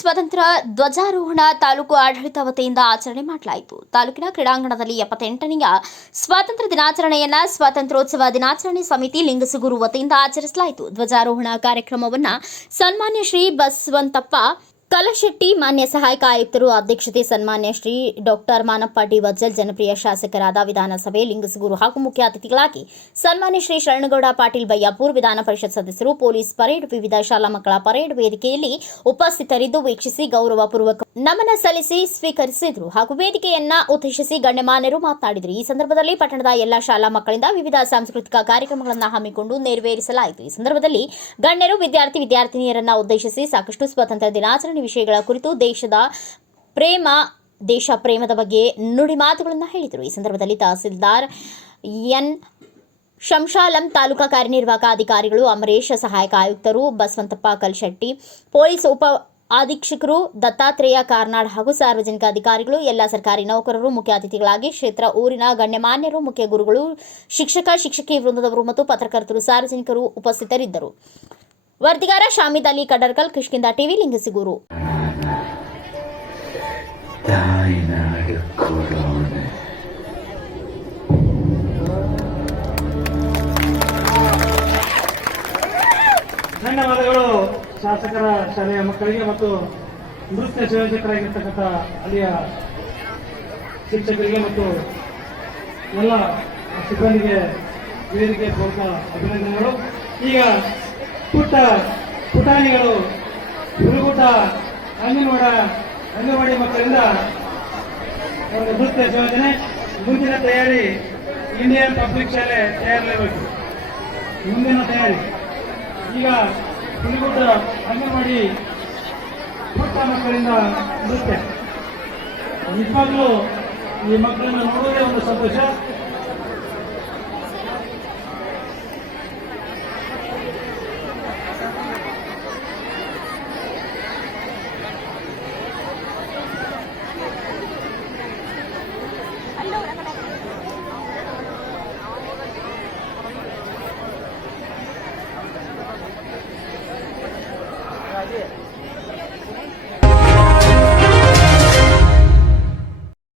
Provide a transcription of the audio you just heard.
ಸ್ವಾತಂತ್ರ್ಯ ಧ್ವಜಾರೋಹಣ ತಾಲೂಕು ಆಡಳಿತ ವತಿಯಿಂದ ಆಚರಣೆ ಮಾಡಲಾಯಿತು. ತಾಲೂಕಿನ ಕ್ರೀಡಾಂಗಣದಲ್ಲಿ ಎಪ್ಪತ್ತೆಂಟನೆಯ ಸ್ವಾತಂತ್ರ್ಯ ದಿನಾಚರಣೆಯನ್ನ ಸ್ವಾತಂತ್ರ್ಯೋತ್ಸವ ದಿನಾಚರಣೆ ಸಮಿತಿ ಲಿಂಗಸುಗೂರು ವತಿಯಿಂದ ಆಚರಿಸಲಾಯಿತು. ಧ್ವಜಾರೋಹಣ ಕಾರ್ಯಕ್ರಮವನ್ನು ಸನ್ಮಾನ್ಯ ಶ್ರೀ ಬಸವಂತಪ್ಪ ಕಲಶೆಟ್ಟಿ ಮಾನ್ಯ ಸಹಾಯಕ ಆಯುಕ್ತರು ಅಧ್ಯಕ್ಷತೆ ಸನ್ಮಾನ್ಯ ಶ್ರೀ ಡಾಕ್ಟರ್ ಮಾನಪ್ಪ ಡಿ ವಜ್ಜಲ್ ಜನಪ್ರಿಯ ಶಾಸಕರಾದ ವಿಧಾನಸಭೆ ಲಿಂಗಸಗೂರು ಹಾಗೂ ಮುಖ್ಯ ಅತಿಥಿಗಳಾಗಿ ಸನ್ಮಾನ್ಯ ಶ್ರೀ ಶರಣಗೌಡ ಪಾಟೀಲ್ ಬಯ್ಯಾಪುರ್ ವಿಧಾನ ಪರಿಷತ್ ಸದಸ್ಯರು, ಪೊಲೀಸ್ ಪರೇಡ್, ವಿವಿಧ ಶಾಲಾ ಮಕ್ಕಳ ಪರೇಡ್ ವೇದಿಕೆಯಲ್ಲಿ ಉಪಸ್ಥಿತರಿದ್ದು ವೀಕ್ಷಿಸಿ ಗೌರವಪೂರ್ವಕ ನಮನ ಸಲ್ಲಿಸಿ ಸ್ವೀಕರಿಸಿದರು ಹಾಗೂ ವೇದಿಕೆಯನ್ನ ಉದ್ದೇಶಿಸಿ ಗಣ್ಯಮಾನ್ಯರು ಮಾತನಾಡಿದರು. ಈ ಸಂದರ್ಭದಲ್ಲಿ ಪಟ್ಟಣದ ಎಲ್ಲಾ ಶಾಲಾ ಮಕ್ಕಳಿಂದ ವಿವಿಧ ಸಾಂಸ್ಕೃತಿಕ ಕಾರ್ಯಕ್ರಮಗಳನ್ನು ಹಮ್ಮಿಕೊಂಡು ನೆರವೇರಿಸಲಾಯಿತು. ಈ ಸಂದರ್ಭದಲ್ಲಿ ಗಣ್ಯರು, ವಿದ್ಯಾರ್ಥಿ, ವಿದ್ಯಾರ್ಥಿನಿಯರನ್ನ ಉದ್ದೇಶಿಸಿ ಸಾಕಷ್ಟು ಸ್ವಾತಂತ್ರ್ಯ ದಿನಾಚರಣೆ ವಿಷಯಗಳ ಕುರಿತು ದೇಶದ ಪ್ರೇಮ, ದೇಶ ಪ್ರೇಮದ ಬಗ್ಗೆ ನುಡಿ ಮಾತುಗಳನ್ನು ಹೇಳಿದರು. ಈ ಸಂದರ್ಭದಲ್ಲಿ ತಹಸೀಲ್ದಾರ್ ಎನ್. ಶಂಶಾಲಂ, ತಾಲೂಕಾ ಕಾರ್ಯನಿರ್ವಾಹಕ ಅಧಿಕಾರಿಗಳು ಅಮರೇಶ್ ಸಹಾಯಕ ಆಯುಕ್ತರು ಬಸವಂತಪ್ಪ ಕಲ್ಶೆಟ್ಟಿ, ಪೊಲೀಸ್ ಉಪ ಅಧೀಕ್ಷಕರು ದತ್ತಾತ್ರೇಯ ಕಾರ್ನಾಡ್ ಹಾಗೂ ಸಾರ್ವಜನಿಕ ಅಧಿಕಾರಿಗಳು, ಎಲ್ಲ ಸರ್ಕಾರಿ ನೌಕರರು, ಮುಖ್ಯ ಅತಿಥಿಗಳಾಗಿ ಕ್ಷೇತ್ರ ಊರಿನ ಗಣ್ಯಮಾನ್ಯರು, ಮುಖ್ಯ ಗುರುಗಳು, ಶಿಕ್ಷಕ, ಶಿಕ್ಷಕಿ ವೃಂದದವರು ಮತ್ತು ಪತ್ರಕರ್ತರು, ಸಾರ್ವಜನಿಕರು ಉಪಸ್ಥಿತರಿದ್ದರು. ವರದಿಗಾರ ಶಾಮಿದ್ ಅಲಿ ಕಡರ್ಕಲ್, ಕಿಷ್ಕಿಂದ ಟಿವಿ, ಲಿಂಗಸಿಗೂರು. ತಾಯಿನಾಡು ಕೊಡೋಣ ಧನ್ಯವಾದಗಳು ಶಾಸಕರ ಶಾಲೆಯ ಮಕ್ಕಳಿಗೆ ಮತ್ತು ನೃತ್ಯ ಸಂಯೋಜಕರಾಗಿರ್ತಕ್ಕಂಥ ಅಲ್ಲಿಯ ಶಿಕ್ಷಕರಿಗೆ ಮತ್ತು ಎಲ್ಲ ಸಿಬ್ಬಂದಿಗೆ ವೇದಿಕೆ ಪೂರ್ವಕ ಅಭಿನಂದನೆಗಳು. ಈಗ ಪುಟ್ಟ ಪುಟಾಣಿಗಳು ಹುಡುಗುಟ ಅಂಗನವಾಡ ಅಂಗನವಾಡಿ ಮಕ್ಕಳಿಂದ ಒಂದು ನೃತ್ಯ ಯೋಜನೆ ಮುಂದಿನ ತಯಾರಿ ಇಂಡಿಯನ್ ಪಬ್ಲಿಕ್ ಶಾಲೆ ತಯಾರಿಸಬೇಕು ಮುಂದಿನ ತಯಾರಿ. ಈಗ ಹುಡುಗುಟ ಅಂಗನವಾಡಿ ಪುಟ್ಟ ಮಕ್ಕಳಿಂದ ನೃತ್ಯ ನಿಜವಾಗ್ಲೂ ಈ ಮಕ್ಕಳನ್ನು ನೋಡೋದೇ ಒಂದು ಸಂತೋಷ. Yeah.